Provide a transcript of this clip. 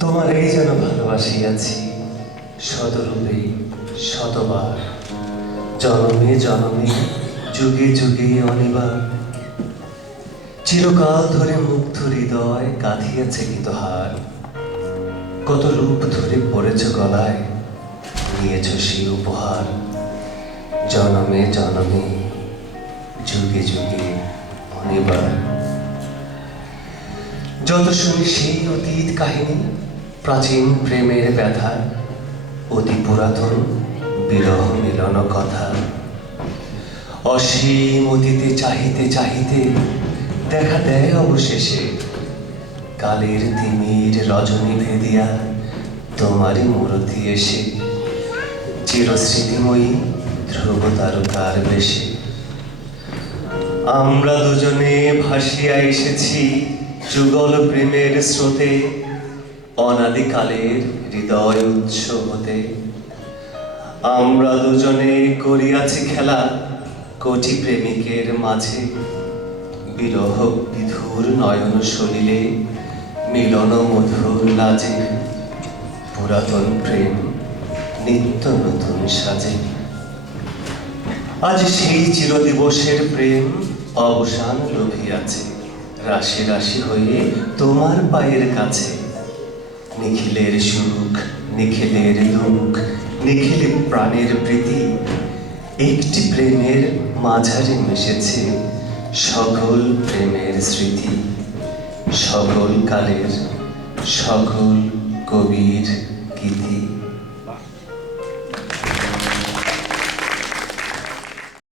তোমারই যেন ভালোবাসিয়াছি শতরূপে শতবার, জনমে জনমে যুগে যুগে অনিবার। চিরকাল ধরে মুগ্ধ হৃদয় গাঁথিয়াছে গীতহার। কত রূপ ধরে পড়েছ গলায়, নিয়েছ সেই উপহার। জনমে জনমে যুগে যুগে অনিবার। যত শুনি সেই অতীত কাহিনী, প্রাচীন প্রেমের ব্যথা, অতি পুরাতন বিরহ মিলন কথা। অসীম অতীতে চাহিতে চাহিতে দেখা দেয় অবশেষে কালের তিমির রজনী ভেদিয়া তোমারই মূরতি এসে। চিরস্মৃতিময়ী ধ্রুব তারকার বেশে আমরা দুজনে ভাসিয়া এসেছি যুগল প্রেমের স্রোতে, অনাদিকালের হৃদয় উৎস হতে। আমরা দুজনে করিয়াছি খেলা কোটি প্রেমিকের মাঝে, বিরহ বিধুর নয়ন সলিলে মিলন মধুর লাজে। পুরাতন প্রেম নিত্য নতুন সাজে। আজ সেই চিরদিবসের প্রেম অবসান লভিয়াছে, রাশি রাশি হয়ে তোমার পায়ের কাছে। নিখিলের সুখ নিখিলের দুঃখ নিখিল প্রাণের প্রীতি, একটি প্রেমের মাঝারে মিশেছে সকল প্রেমের স্মৃতি। সকল কালের সকল কবির গীতি।